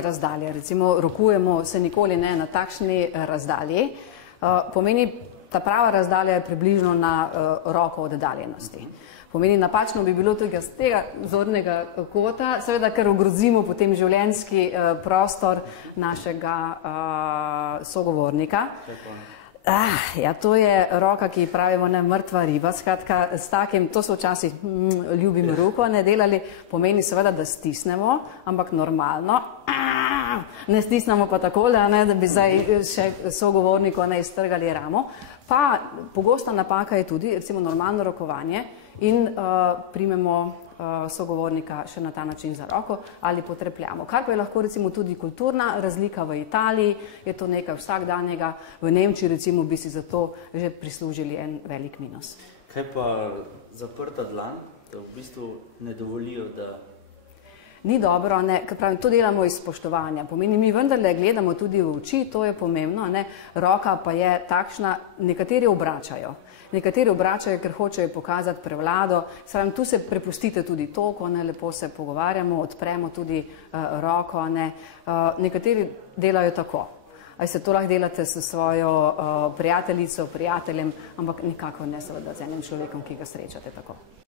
Razdalje, recimo rokujemo se nikoli ne na takšni razdalji, pomeni, ta prava razdalja je približno na roko oddaljenosti. Pomeni, napačno bi bilo tudi z tega zornega kota, seveda, ker ogrozimo potem življenjski prostor našega sogovornika. Ja, to je roka, ki pravimo ne mrtva riba, skratka, s takim, to so včasih ljubim roko ne delali, pomeni seveda, da stisnemo, ampak normalno, ne stisnemo pa takole, da bi zdaj še sogovorniku ne iztrgali ramo. Pa pogosta napaka je tudi, recimo, normalno rokovanje in primemo sogovornika še na ta način za roko ali potrepljamo. Kar pa je lahko recimo tudi kulturna razlika v Italiji, je to nekaj vsakdanjega, v Nemčiji recimo bi si za to že prislužili en velik minus. Kaj pa zaprta dlan, da v bistvu ne dovolijo, da... Ni dobro, ker pravim, to delamo iz spoštovanja. Pomeni, mi vendarle gledamo tudi v oči, to je pomembno, roka pa je takšna, nekateri obračajo. Nekateri obračajo, ker hočejo pokazati prevlado. Pravim, tu se prepustite tudi toliko, lepo se pogovarjamo, odpremo tudi roko. Nekateri delajo tako. Ali se to lahko delate s svojo prijateljico, prijateljem, ampak nikakor ne seveda z enim človekom, ki ga srečate tako.